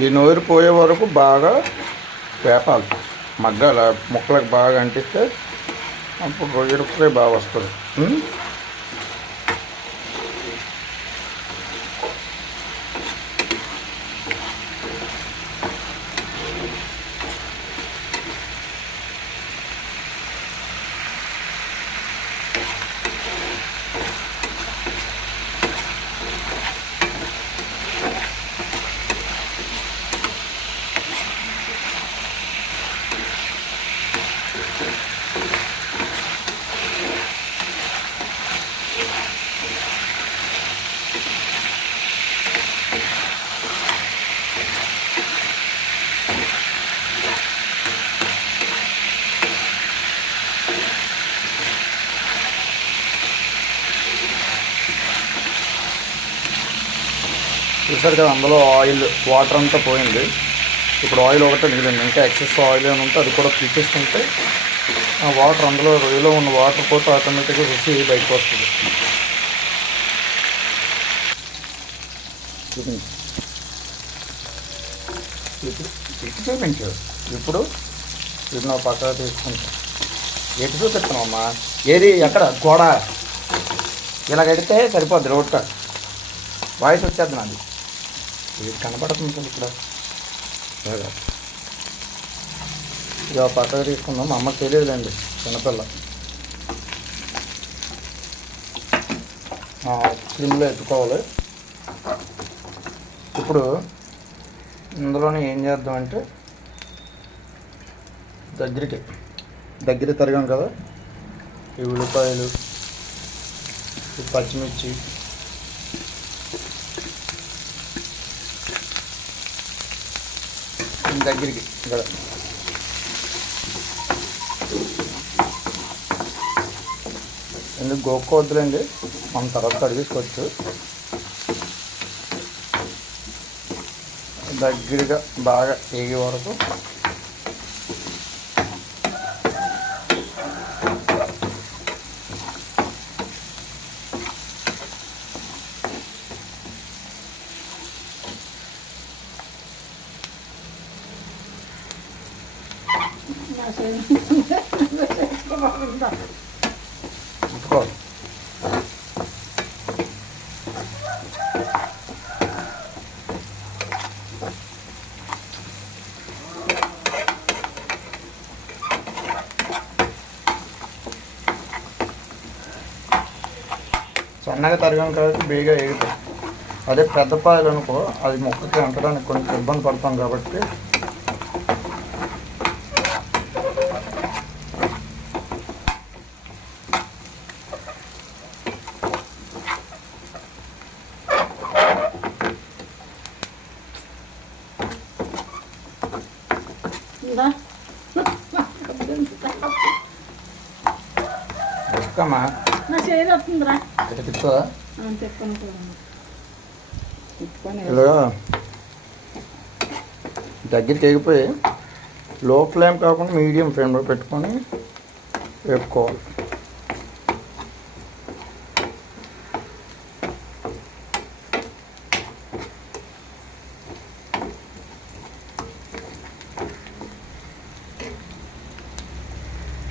ఈ నూనె పోయే వరకు బాగా వేపాలి, మగ్గాల ముక్కలకు బాగా అంటిస్తే అప్పుడు రొయ్యలు ఫ్రై బాగా వస్తుంది. చూసారు కదా, అందులో ఆయిల్ వాటర్ అంతా పోయింది. ఇప్పుడు ఆయిల్ ఒకటే మిగిలింది. ఇంకా ఎక్సెస్ ఆయిల్ అని ఉంటే అది కూడా తీసేసుకుంటే ఆ వాటర్, అందులో రొయ్యలో ఉన్న వాటర్ పోతే ఆటోమేటిక్గా రుచి బయటకు వస్తుంది. చూపించారు. ఇప్పుడు ఇది నా పక్కన తీసుకుంటాం. ఎటు చూపిస్తున్నామమ్మా? ఏది ఎక్కడ గోడ ఇలా కడితే సరిపోద్ది. రోడ్క వాయిస్ వచ్చేద్ది నాది. ఇది కనపడుతుంది ఇక్కడ. ఇక పక్కకు తీసుకుందాం. మా అమ్మకి తెలియదండి, చిన్నపిల్ల. స్లిమ్లో ఎత్తుకోవాలి. ఇప్పుడు ఇందులోనే ఏం చేద్దామంటే దగ్గర తరిగాం కదా, ఈ ఉల్లిపాయలు, ఈ పచ్చిమిర్చి, దగ్గరికి ఇక్కడ ఎందుకు గోక్కోవద్దులేండి, మనం తర్వాత కడిగేసుకోవచ్చు. దగ్గరగా బాగా ఏగే వరకు సన్నగా తరగం కాబట్టి బేగా ఎగుతాయి. అదే పెద్ద పాయలు అనుకో, అది మొక్కకి అంటడానికి కొంచెం ఇబ్బంది పడతాం కాబట్టి ఇలా దగ్గరికి ఎగిపోయి లో ఫ్లేమ్ కాకుండా మీడియం ఫ్లేమ్లో పెట్టుకొని వేపుకోవాలి.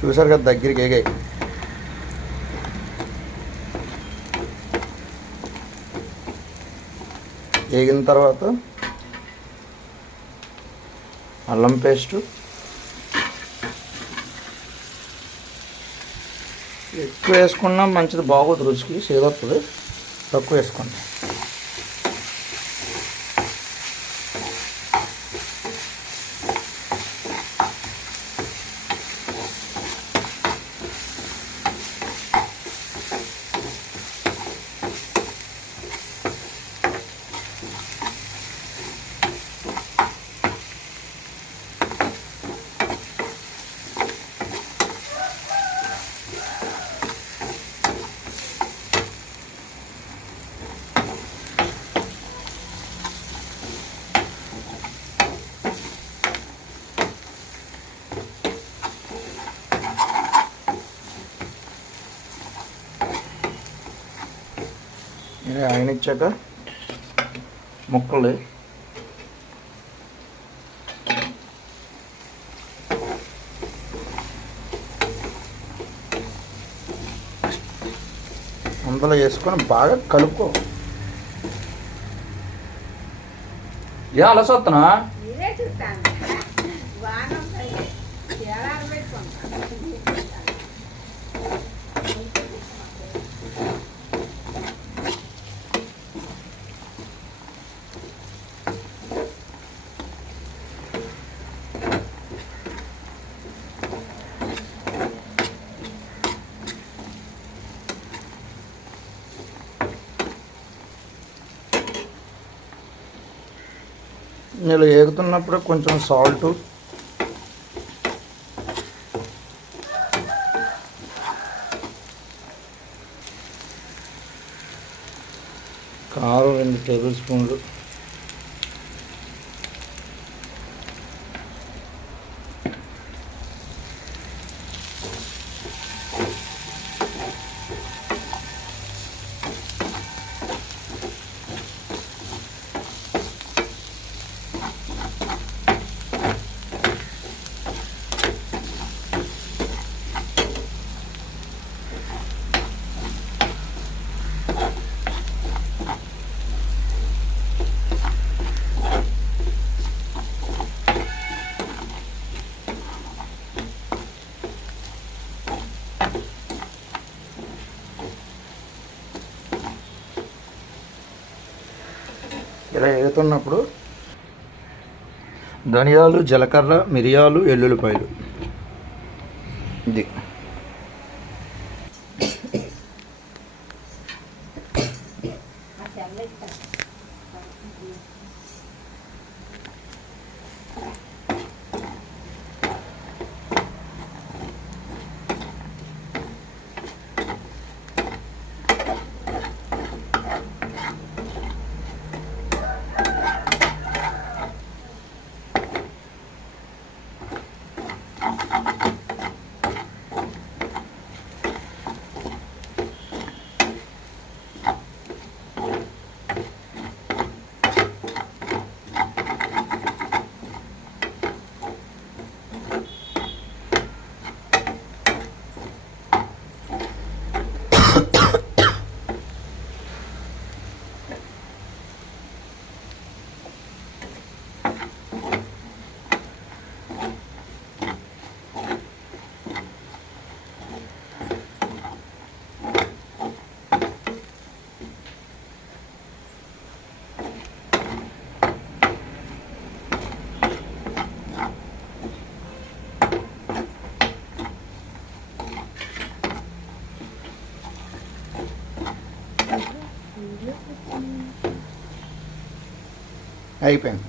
చూసారు కదా, దగ్గరికి ఎగాయి. వేగిన తర్వాత అల్లం పేస్టు, ఎక్కువ వేసుకున్నా మంచిది, బాగోదు, రుచికి సేదొస్తుంది. తక్కువ వేసుకోండి. ఆయన ఇచ్చాక ముక్కలు అందులో వేసుకొని బాగా కలుపుకో. ఏ అలా చూస్తున్నా నేను ఏగుతున్నప్పుడు కొంచెం సాల్టు, కారం 2 టేబుల్ స్పూన్లు, ఇలా వేగుతున్నప్పుడు ధనియాలు, జీలకర్ర, మిరియాలు, ఎల్లుల్లిపాయలు. ఇది అయిపోయింది.